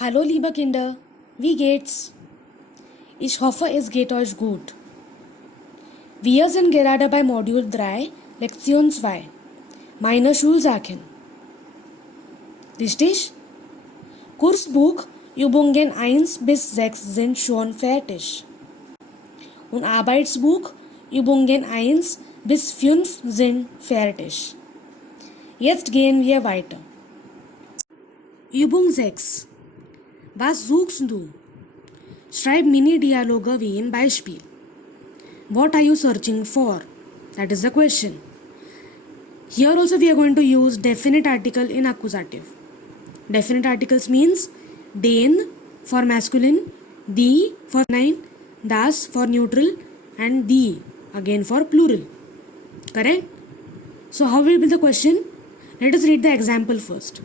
Hallo liebe Kinder, wie geht's? Ich hoffe, es geht euch gut. Wir sind gerade bei Modul 3, Lektion 2. Meine Schulsachen. Richtig? Kursbuch Übungen 1 bis 6 sind schon fertig. Und Arbeitsbuch Übungen 1 bis 5 sind fertig. Jetzt gehen wir weiter. Übung 6. Was suchst du? Schreib Mini-Dialoge wie im Beispiel. What are you searching for? That is the question. Here also we are going to use definite article in accusative. Definite articles means den for masculine, die for feminine, das for neutral and die again for plural. Correct? So how will be the question? Let us read the example first.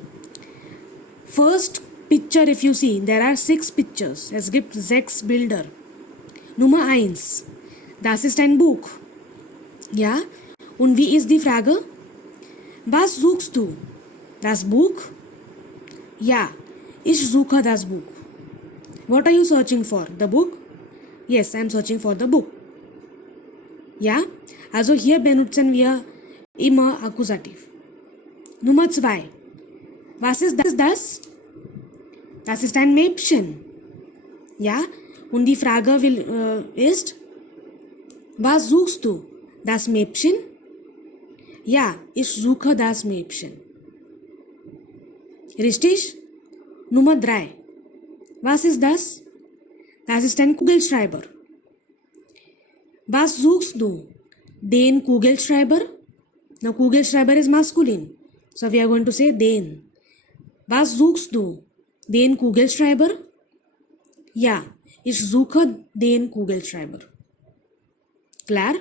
First picture, if you see, there are 6 pictures. Es gibt 6 Bilder. Nummer 1. Das ist ein Buch. Ja? Und wie ist die Frage? Was suchst du? Das Buch? Ja, ich suche das Buch. What are you searching for? The book? Yes, I am searching for the book. Ja? Also hier benutzen wir immer Akkusativ. Nummer 2. Was ist das? Das ist ein Mäppchen. Ja? Und die Frage ist, was suchst du? Das Mäppchen? Ja, ich suche das Mäppchen. Richtig? Nummer 3. Was ist das? Das ist ein Kugelschreiber. Was suchst du? Den Kugelschreiber? Now Kugelschreiber is masculine. So we are going to say den. Was suchst du? Den Kugelschreiber? Ja, ich suche den Kugelschreiber. Klar?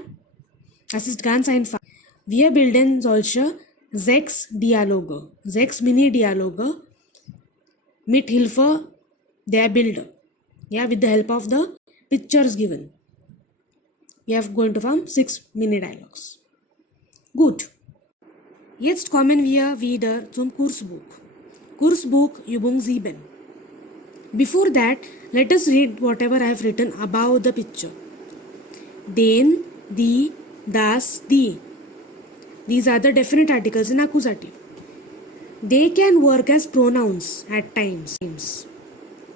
Das ist ganz einfach. Wir bilden solche 6 Dialoge, 6 Mini-Dialoge mit Hilfe der Bilder. Yeah, with the help of the pictures given. We are going to form 6 Mini-Dialogs. Gut. Jetzt kommen wir wieder zum Kursbuch. Kursbuch Übung 7. Before that, let us read whatever I have written above the picture. Den, die, das, die. These are the definite articles in accusative. They can work as pronouns at times.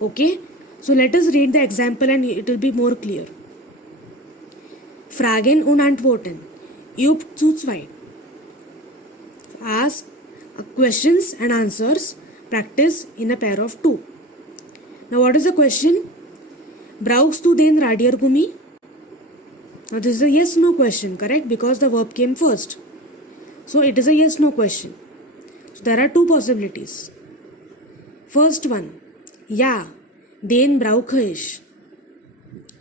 Okay? So let us read the example and it will be more clear. Fragen und Antworten. Übt zu zweit. Ask questions and answers. Practice in a pair of 2. Now what is the question? Brauchst du den Radiergummi? Now this is a yes-no question, correct? Because the verb came first. So it is a yes-no question. So there are 2 possibilities. First one, ja, den brauche ich.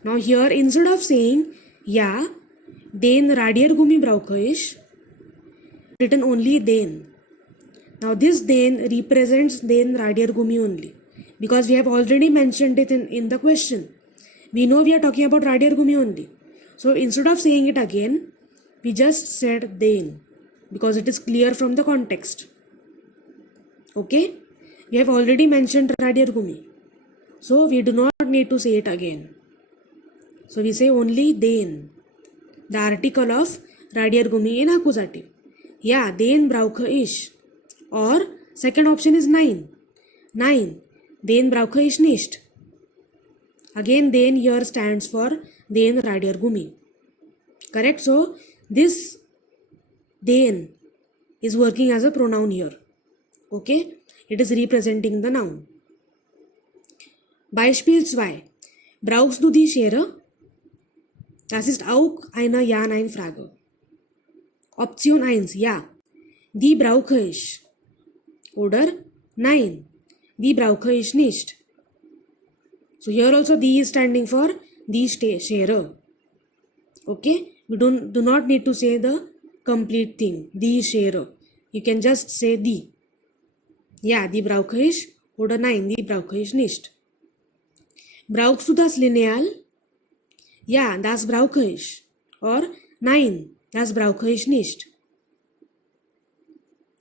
Now here instead of saying ja, den Radiergummi brauche ich, written only den. Now this den represents den Radiergummi only. Because we have already mentioned it in the question. We know we are talking about Radiergummi only. So instead of saying it again, we just said den. Because it is clear from the context. Okay? We have already mentioned Radiergummi. So we do not need to say it again. So we say only den. The article of Radiergummi in accusative. Ja, den brauche ich. Or second option is nein. Nein, den brauche ich nicht. Again, den here stands for den Radiergummi. Correct? So this den is working as a pronoun here. Okay? It is representing the noun. Beispiel 2. Brauchst du die Schere? Das ist auch eine Ja-Nein-Frage. Option 1. Ja. Die brauche ich. Oder Nein. Die brauche ich nicht. So here also die is standing for die Schere. Okay? We do not need to say the complete thing. Die Schere. You can just say die. Ja, die brauche ich. Oder nein, die brauche ich nicht. Brauchst du das Lineal? Ja, das brauche ich. Or nein, das brauche ich nicht.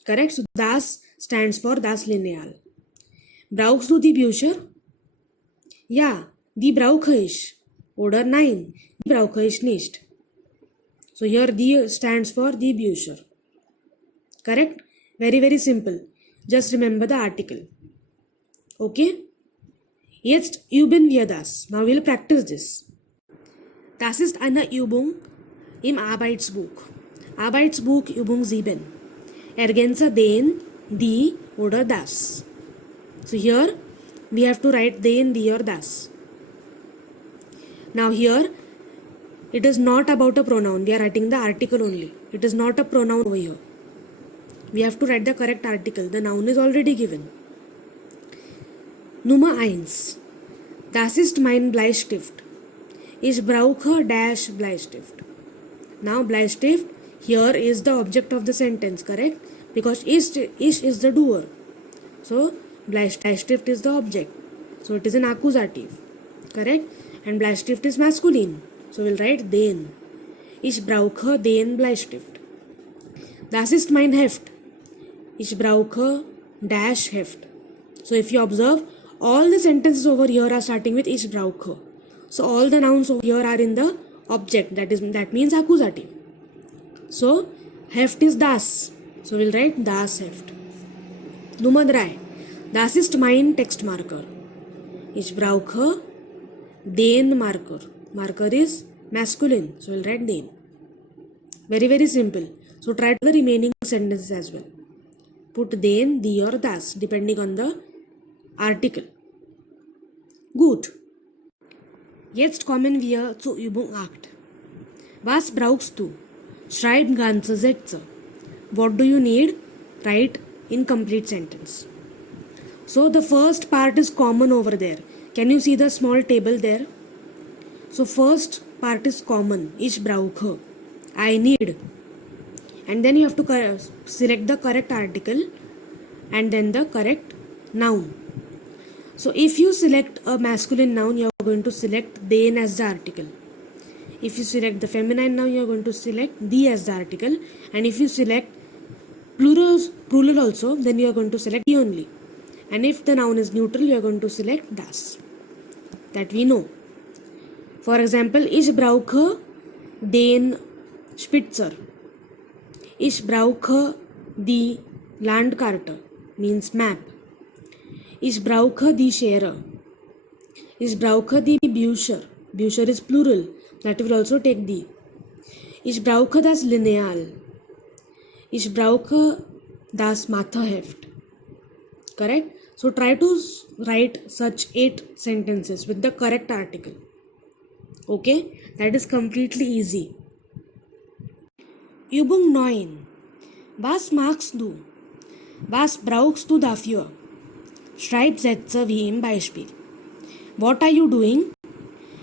Correct? So das stands for das Lineal. Brauchst du die Bücher? Ja, die brauche ich. Oder nein, die brauche ich nicht. So here die stands for die Bücher. Correct? Very, very simple. Just remember the article. Okay? Jetzt üben wir das. Now we'll practice this. Das ist eine Übung im Arbeitsbuch. Arbeitsbuch Übung 7. Ergänze den, die oder das. So here we have to write den, die or das. Now here it is not about a pronoun. We are writing the article only. It is not a pronoun over here. We have to write the correct article. The noun is already given. Nummer 1. Das ist mein Bleistift. Ich brauche dash Bleistift. Now Bleistift here is the object of the sentence, correct? Because ich is the doer. So Bleistift is the object. So it is an accusative, correct? And Bleistift is masculine. So we'll write den. Ich brauche den Bleistift. Das ist mein Heft. Ich brauche dash Heft. So if you observe, all the sentences over here are starting with ich brauche. So all the nouns over here are in the object. That means accusative. So Heft is das. So we'll write das Heft. Nummer 3. Das ist mein Textmarker. Ich brauche den Marker. Marker is masculine. So we'll write den. Very, very simple. So try the remaining sentences as well. Put den, die or das depending on the article. Gut. Jetzt kommen wir zur Übung 8. Was brauchst du? Schreib ganze Sätze. What do you need? Write in complete sentence. So the first part is common over there. Can you see the small table there? So first part is common. Ich brauche. I need. And then you have to select the correct article and then the correct noun. So if you select a masculine noun, you are going to select den as the article. If you select the feminine noun, you are going to select die as the article. And if you select plural also, then you are going to select die only. And if the noun is neutral, you are going to select das. That we know. For example, ich brauche den Spitzer. Ich brauche die Landkarte, means map. Ich brauche die Schere. Ich brauche die Bücher. Bücher is plural. That will also take die. Ich brauche das Lineal. Ich brauche das Matheheft. Correct? So try to write such 8 sentences with the correct article. Okay? That is completely easy. Übung 9. Was magst du? Was brauchst du dafür? Schreib Sätze wie im Beispiel. What are you doing?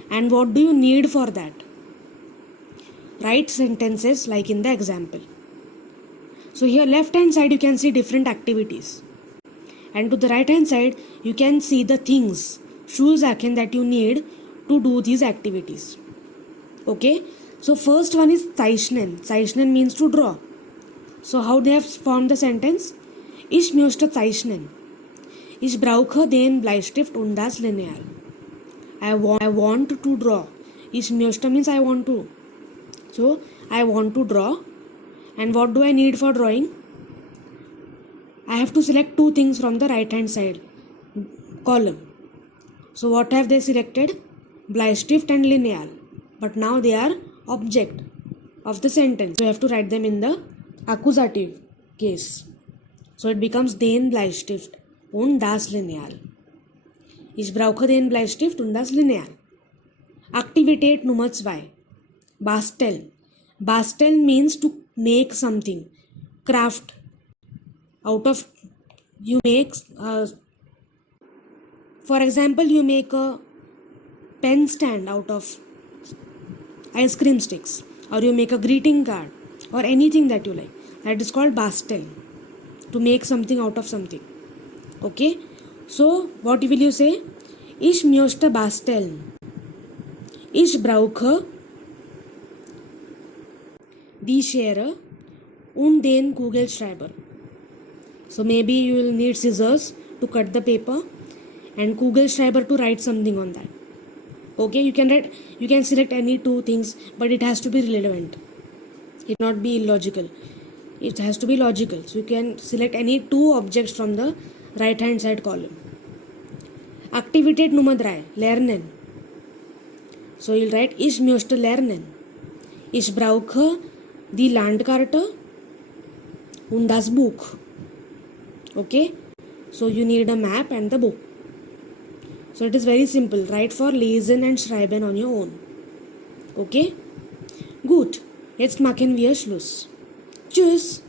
And what do you need for that? Write sentences like in the example. So here left hand side you can see different activities. And to the right hand side you can see the things, Schulsachen that you need to do these activities. Okay? So first one is zeichnen. Zeichnen means to draw. So how they have formed the sentence? Ich möchte zeichnen. Ich brauche den Bleistift und das Lineal. I want to draw. Ich möchte means I want to. So I want to draw. And what do I need for drawing? I have to select 2 things from the right hand side column. So what have they selected? Bleistift and Lineal. But now they are object of the sentence. So you have to write them in the accusative case. So it becomes den Bleistift und das Lineal. Ich brauche den Bleistift und das Lineal. Aktivität Nummer 2. Basteln. Basteln means to make something. Craft. Out of, you make, for example, you make a pen stand out of ice cream sticks, or you make a greeting card, or anything that you like. That is called basteln. To make something out of something. Okay? So, what will you say? Ich möchte basteln. Ich brauche die Schere und den Kugelschreiber. So maybe you will need scissors to cut the paper, and Kugelschreiber to write something on that. Okay, you can select any two things, but it has to be relevant. It not be illogical. It has to be logical. So you can select any two objects from the right hand side column. Aktivitet nummer 3, lernen. So you'll write ich möchte lernen. Ich brauche die Landkarte und das Buch. Okay, so you need a map and the book. So it is very simple. Write for lesen and schreiben on your own. Okay? Gut. Jetzt machen wir Schluss. Tschüss.